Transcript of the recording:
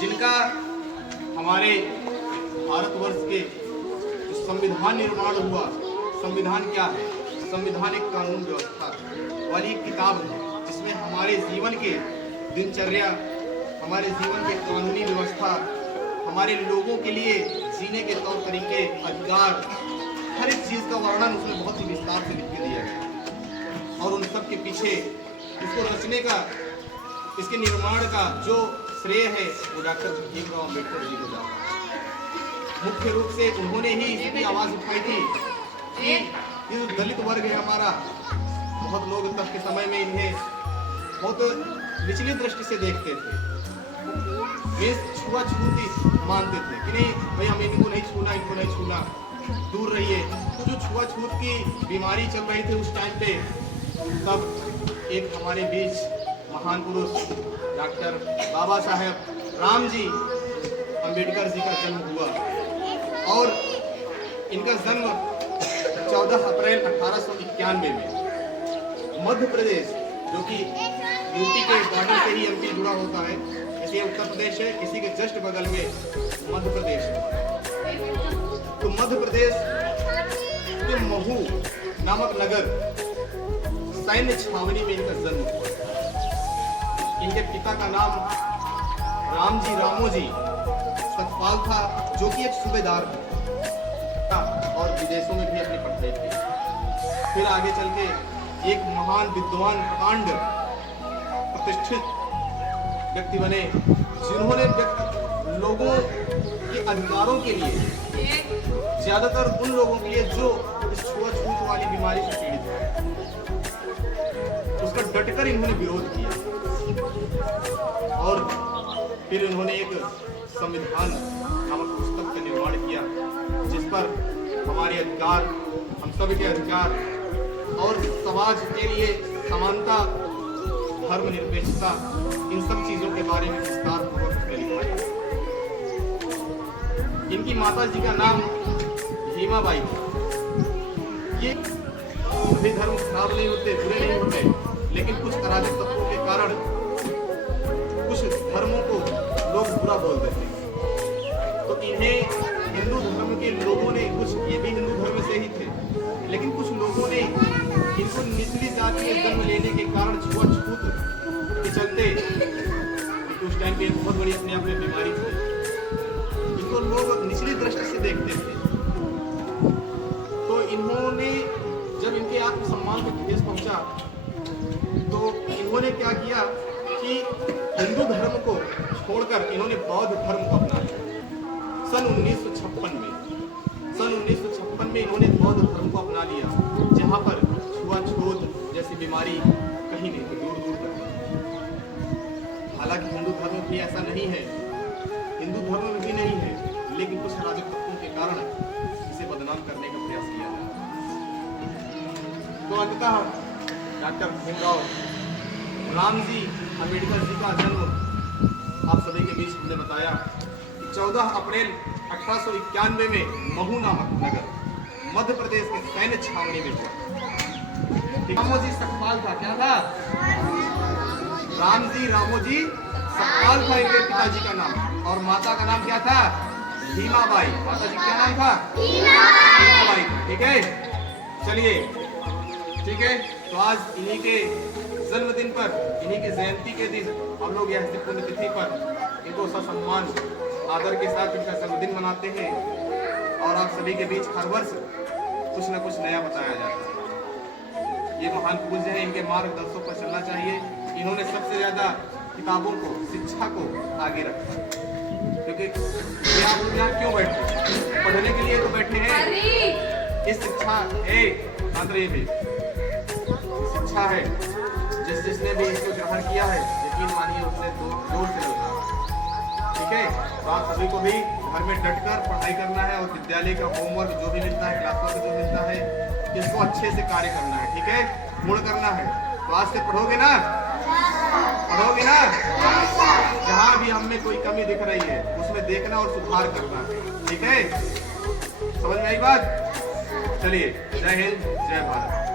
जिनका हमारे भारतवर्ष के जो संविधान निर्माण हुआ, संविधान क्या है? संविधान एक कानून व्यवस्था वाली एक किताब है जिसमें हमारे जीवन के दिनचर्या, हमारे जीवन के कानूनी व्यवस्था, हमारे लोगों के लिए जीने के तौर तरीके, अधिकार, हर एक चीज़ का वर्णन उसमें बहुत ही विस्तार से लिख के दिया गया। और उन सब के पीछे इसको रचने का, इसके निर्माण का जो श्रेय है वो डॉक्टर भीमराव अम्बेडकर जी को जाता है। मुख्य रूप से उन्होंने ही इसकी आवाज़ उठाई थी कि ये जो दलित वर्ग है हमारा, बहुत लोग तब के समय में इन्हें बहुत निचली दृष्टि से देखते थे, वे छुआछूती मानते थे कि नहीं भाई हमें इनको नहीं छूना, इनको नहीं छूना, दूर रहिए। तो जो छुआछूत की बीमारी चल रही थी उस टाइम पे, तब एक हमारे बीच महान पुरुष डॉक्टर बाबा साहेब रामजी अंबेडकर जी का जन्म हुआ और इनका जन्म 14 अप्रैल 1891 में मध्य प्रदेश, जो कि यूपी के बॉर्डर से ही एमपी जुड़ा होता है, इसी उत्तर प्रदेश है, इसी के जस्ट बगल में मध्य प्रदेश है। तो मध्य प्रदेश के महू नामक नगर सैन्य छावनी में इनका जन्म हुआ। इनके पिता का नाम रामोजी सतपाल था, जो कि एक सूबेदार था और विदेशों में भी अपनी पढ़ाई की। फिर आगे चल के एक महान विद्वान, प्रकांड, प्रतिष्ठित व्यक्ति बने, जिन्होंने लोगों के अधिकारों के लिए, ज्यादातर उन लोगों के लिए जो इस छुआछूत वाली बीमारी से पीड़ित है, उसका डटकर इन्होंने विरोध किया। और फिर इन्होंने एक संविधान नामक पुस्तक का निर्माण किया, जिस पर हमारे अधिकार, हम सभी के अधिकार और समाज के लिए समानता, धर्मनिरपेक्षता, इन सब चीजों के बारे में विस्तार पूर्वक उसने लिखा है। इनकी माता जी का नाम भीमाबाई। ये सभी धर्म खराब नहीं होते, बुरे नहीं होते, लेकिन कुछ अराजक तत्वों के कारण कुछ धर्मों को लोग बुरा बोल देते हैं। तो इन्हें हिंदू धर्म के लोगों ने, कुछ ये भी हिंदू धर्म से ही थे, लेकिन कुछ लोगों ने इनको निचली जाति में जन्म लेने के कारण छुआछूत के चलते, उस टाइम पे बहुत बड़ी अपने आप में बीमारी थी, इनको लोग निचली दृष्टि से देखते थे। तो इन्होंने, जब इनके आत्मसम्मान को ठेस पहुंचा, तो इन्होंने क्या किया कि हिंदू धर्म को छोड़कर इन्होंने बौद्ध धर्म को अपना लिया। सन 1956 में इन्होंने बौद्ध धर्म को अपना लिया, जहाँ पर छुआछूत जैसी बीमारी कहीं नहीं, दूर दूर तक। हालांकि हिंदू धर्म भी ऐसा नहीं है, हिंदू धर्म में भी नहीं है, लेकिन कुछ अराजक तत्वों के कारण इसे बदनाम करने का प्रयास किया जाता है। तो अंततः डॉक्टर भीमराव रामजी अंबेडकर जी का जन्म आप सभी के बीच हमने बताया कि 14 अप्रैल 1891 में महू नामक नगर मध्य प्रदेश के सैन्य छावनी में हुआ। रामोजी सतपाल था, क्या था? रामोजी सतपाल था इनके पिताजी का नाम, और माता का नाम क्या था? भीमाबाई। माता जी क्या नाम था? भीमाबाई। ठीक है, चलिए, ठीक है। तो आज इन्हीं के जन्मदिन पर, इन्हीं की जयंती के दिन हम लोग यह पुण्यतिथि पर इनको ससम्मान आदर के साथ इनका जन्मदिन मनाते हैं, और आप सभी के बीच हर वर्ष कुछ न कुछ नया बताया जाता है। ये महान पूज्य हैं, इनके मार्गदर्शकों पर चलना चाहिए। इन्होंने सबसे ज्यादा किताबों को, शिक्षा को आगे रखा, क्योंकि ये आप लोग यहाँ क्यों बैठे? पढ़ने के लिए तो बैठे हैं। इस शिक्षा शिक्षा है, जिसने भी इसको ग्रहण किया है, यकीन मानिए उसने जोर से लिखा। ठीक है, तो आप सभी को भी घर में डटकर पढ़ाई करना है, और विद्यालय का होमवर्क जो भी मिलता है, क्लास जो मिलता है, इसको अच्छे से कार्य करना है। ठीक है, पूर्ण करना है। तो आज से पढ़ोगे ना? पढ़ोगे ना? जहाँ भी हमें कोई कमी दिख रही है उसमें देखना और सुधार करना है। ठीक है, समझ में आई बात? चलिए, जय हिंद, जय भारत।